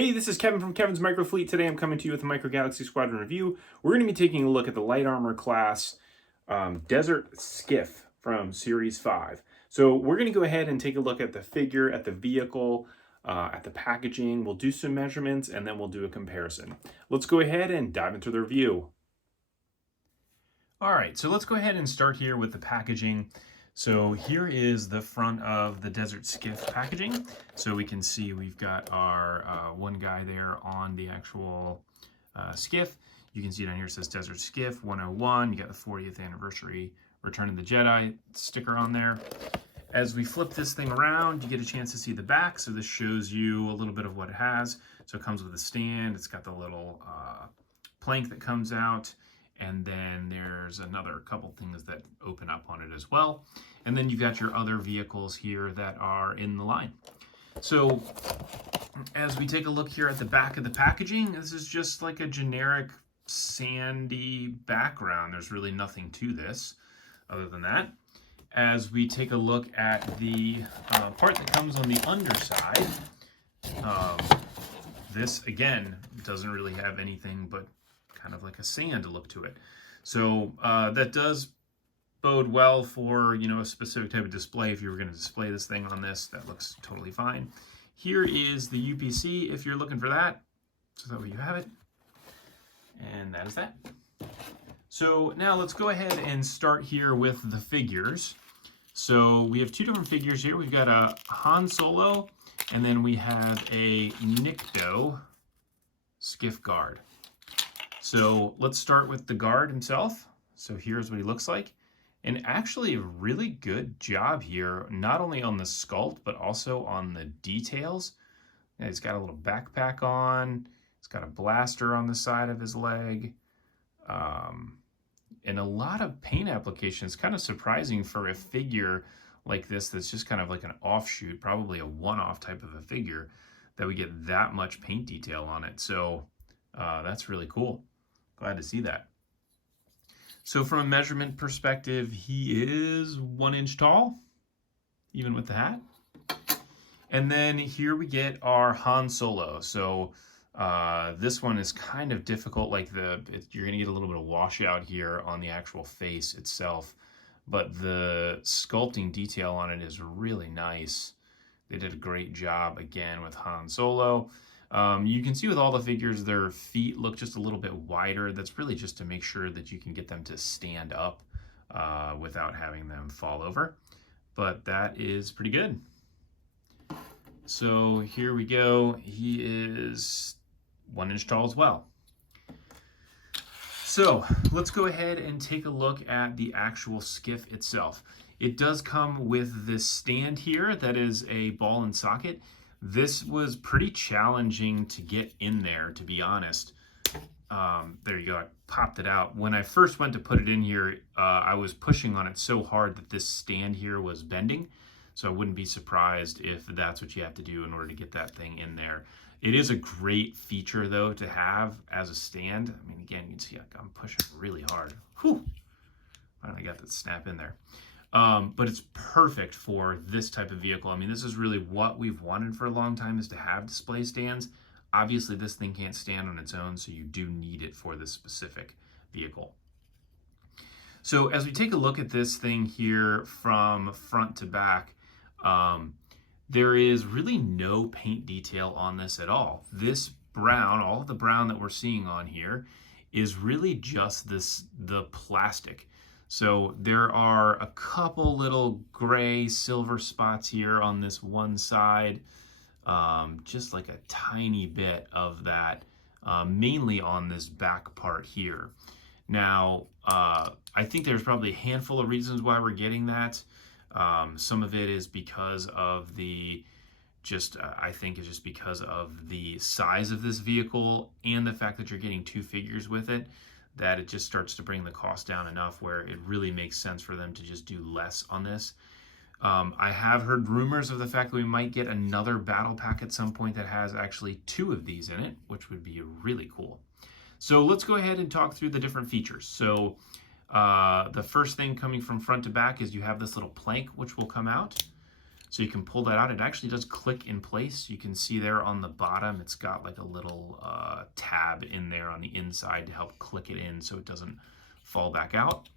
Hey, this is Kevin from Kevin's Microfleet. Today I'm coming to you with a Micro Galaxy Squadron review. We're going to be taking a look at the light armor class Desert Skiff from Series 5. So we're going to go ahead and take a look at the figure, at the vehicle, at the packaging. We'll do some measurements and then we'll do a comparison. Let's go ahead and dive into the review. All right, so let's go ahead and start here with the packaging. So here is the front of the Desert Skiff packaging. So we can see we've got our one guy there on the actual skiff. You can see down here it says Desert Skiff 101. You got the 40th anniversary Return of the Jedi sticker on there. As we flip this thing around, you get a chance to see the back. So this shows you a little bit of what it has. So it comes with a stand. It's got the little plank that comes out. And then there's another couple things that open up on it as well. And then you've got your other vehicles here that are in the line. So as we take a look here at the back of the packaging, this is just like a generic sandy background. There's really nothing to this other than that. As we take a look at the part that comes on the underside, this again doesn't really have anything but kind of like a sand look to it. So that does bode well for, a specific type of display. If you were going to display this thing on this, that looks totally fine. Here is the UPC if you're looking for that. So that way you have it. And that is that. So now let's go ahead and start here with the figures. So we have two different figures here. We've got a Han Solo, and then we have a Nikto Skiff guard. So let's start with the guard himself. So here's what he looks like. And actually a really good job here, not only on the sculpt, but also on the details. He's got a little backpack on. He's got a blaster on the side of his leg. And a lot of paint applications. Kind of surprising for a figure like this that's just kind of like an offshoot, probably a one-off type of a figure, that we get that much paint detail on it. So that's really cool. Glad to see that. So from a measurement perspective, he is 1 inch tall, even with the hat. And then here we get our Han Solo. So this one is kind of difficult. Like you're gonna get a little bit of washout here on the actual face itself, but the sculpting detail on it is really nice. They did a great job again with Han Solo. You can see with all the figures, their feet look just a little bit wider. That's really just to make sure that you can get them to stand up without having them fall over. But that is pretty good. So here we go. He is 1 inch tall as well. So let's go ahead and take a look at the actual skiff itself. It does come with this stand here that is a ball and socket. This was pretty challenging to get in there, to be honest. There you go, I popped it out. When I first went to put it in here, I was pushing on it so hard that this stand here was bending. So I wouldn't be surprised if that's what you have to do in order to get that thing in there. It is a great feature, though, to have as a stand. I mean, again, you can see I'm pushing really hard. Whew, finally got that snap in there. But it's perfect for this type of vehicle. I mean, this is really what we've wanted for a long time, is to have display stands. Obviously, this thing can't stand on its own, so you do need it for this specific vehicle. So as we take a look at this thing here from front to back, there is really no paint detail on this at all. This brown, all of the brown that we're seeing on here, is really just the plastic. So there are a couple little gray silver spots here on this one side, just like a tiny bit of that, mainly on this back part here. Now, I think there's probably a handful of reasons why we're getting that. Some of it is because of I think it's just because of the size of this vehicle and the fact that you're getting two figures with it, that it just starts to bring the cost down enough where it really makes sense for them to just do less on this. I have heard rumors of the fact that we might get another battle pack at some point that has actually two of these in it, which would be really cool. So let's go ahead and talk through the different features. So the first thing coming from front to back is you have this little plank which will come out. So you can pull that out. It actually does click in place. You can see there on the bottom, it's got like a little tab in there on the inside to help click it in so it doesn't fall back out.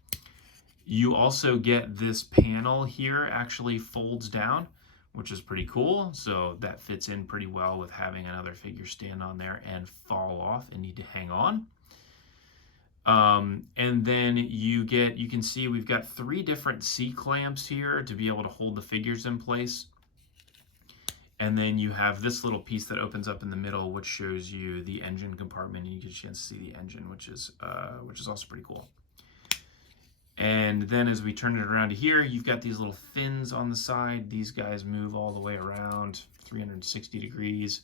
You also get this panel here actually folds down, which is pretty cool. So that fits in pretty well with having another figure stand on there and fall off and need to hang on. And then you can see we've got 3 different C-clamps here to be able to hold the figures in place. And then you have this little piece that opens up in the middle, which shows you the engine compartment, and you get a chance to see the engine, which is also pretty cool. And then as we turn it around to here, you've got these little fins on the side. These guys move all the way around 360 degrees.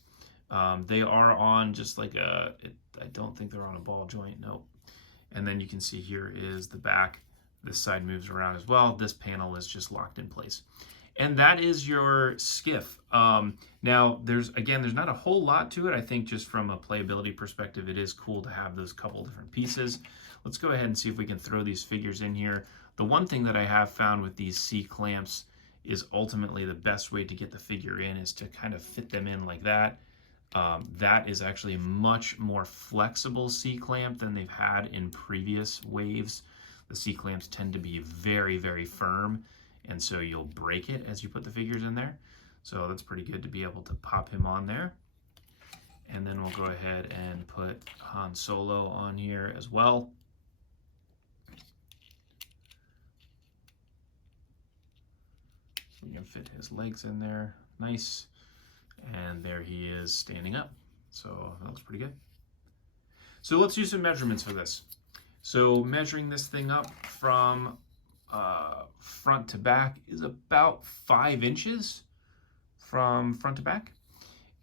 They are on just like I don't think they're on a ball joint, nope. And then you can see here is the back. This side moves around as well. This panel is just locked in place. And that is your Skiff. Now, there's not a whole lot to it. I think just from a playability perspective, it is cool to have those couple different pieces. Let's go ahead and see if we can throw these figures in here. The one thing that I have found with these C-clamps is ultimately the best way to get the figure in is to kind of fit them in like that. That is actually a much more flexible C-clamp than they've had in previous waves. The C-clamps tend to be very, very firm, and so you'll break it as you put the figures in there. So that's pretty good to be able to pop him on there. And then we'll go ahead and put Han Solo on here as well. So we can fit his legs in there. Nice. And there he is standing up. So that looks pretty good. So let's use some measurements for this. So measuring this thing up from front to back is about 5 inches from front to back.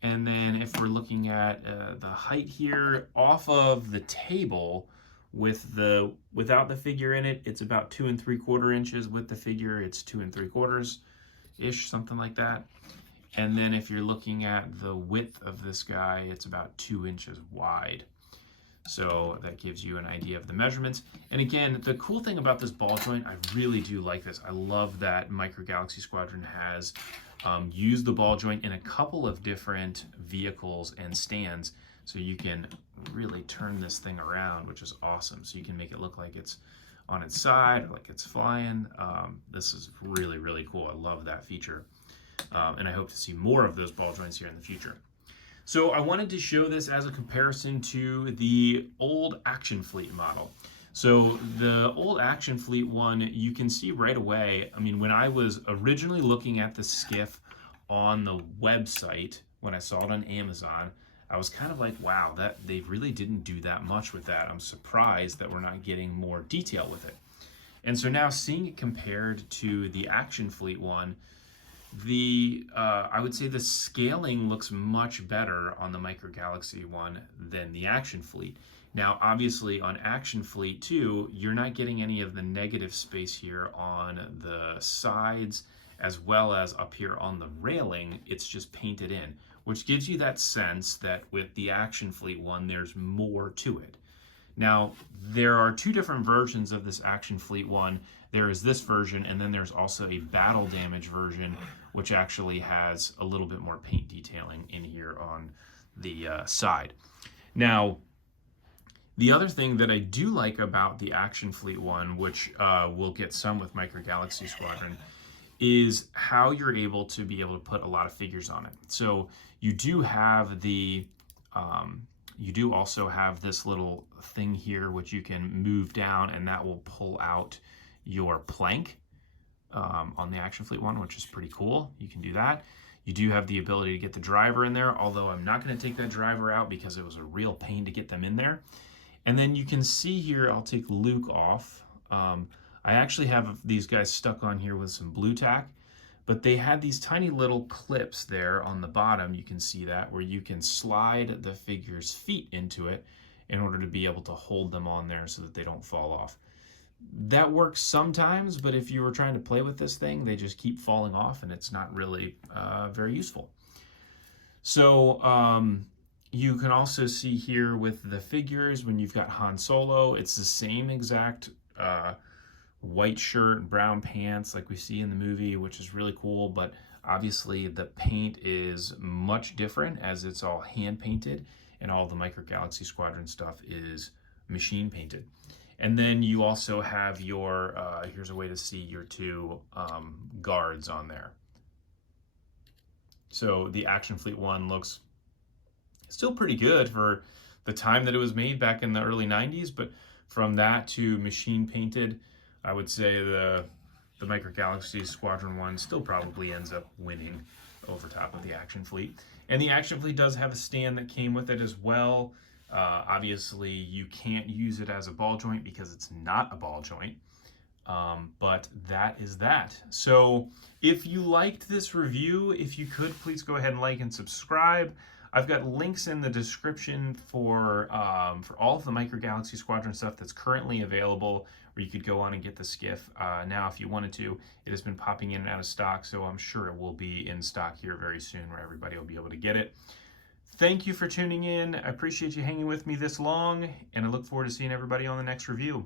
And then if we're looking at the height here off of the table without the figure in it, it's about 2 3/4 inches. With the figure, it's 2 3/4-ish, something like that. And then if you're looking at the width of this guy, it's about 2 inches wide. So that gives you an idea of the measurements. And again, the cool thing about this ball joint, I really do like this. I love that Micro Galaxy Squadron has used the ball joint in a couple of different vehicles and stands. So you can really turn this thing around, which is awesome. So you can make it look like it's on its side or like it's flying. This is really, really cool. I love that feature. And I hope to see more of those ball joints here in the future. So I wanted to show this as a comparison to the old Action Fleet model. So the old Action Fleet one, you can see right away, I mean, when I was originally looking at the Skiff on the website, when I saw it on Amazon, I was kind of like, wow, that they really didn't do that much with that. I'm surprised that we're not getting more detail with it. And so now seeing it compared to the Action Fleet one, I would say the scaling looks much better on the Micro Galaxy one than the Action Fleet. Now, obviously on Action Fleet 2, you're not getting any of the negative space here on the sides as well as up here on the railing. It's just painted in, which gives you that sense that with the Action Fleet one, there's more to it. Now, there are 2 different versions of this Action Fleet one. There is this version, and then there's also a battle damage version, which actually has a little bit more paint detailing in here on the side. Now, the other thing that I do like about the Action Fleet one, which we'll get some with Micro Galaxy Squadron, is how you're able to put a lot of figures on it. So you do have you do also have this little thing here, which you can move down, and that will pull out your plank on the Action Fleet one, which is pretty cool. You can do that. You do have the ability to get the driver in there, although I'm not going to take that driver out because it was a real pain to get them in there. And then you can see here, I'll take Luke off. I actually have these guys stuck on here with some blue tack, but they had these tiny little clips there on the bottom. You can see that, where you can slide the figure's feet into it in order to be able to hold them on there so that they don't fall off. That works sometimes, but if you were trying to play with this thing, they just keep falling off and it's not really very useful. So you can also see here with the figures, when you've got Han Solo, it's the same exact white shirt and brown pants like we see in the movie, which is really cool, but Obviously, the paint is much different as it's all hand painted, and all the Micro Galaxy Squadron stuff is machine painted. And then you also have your, here's a way to see your two guards on there. So the Action Fleet one looks still pretty good for the time that it was made back in the early 90s, but from that to machine painted, I would say the Micro Galaxy Squadron one still probably ends up winning over top of the Action Fleet. And the Action Fleet does have a stand that came with it as well. Obviously, you can't use it as a ball joint because it's not a ball joint. But that is that. So if you liked this review, if you could, please go ahead and like and subscribe. I've got links in the description for all of the Micro Galaxy Squadron stuff that's currently available, where you could go on and get the Skiff now if you wanted to. It has been popping in and out of stock, so I'm sure it will be in stock here very soon where everybody will be able to get it. Thank you for tuning in. I appreciate you hanging with me this long, and I look forward to seeing everybody on the next review.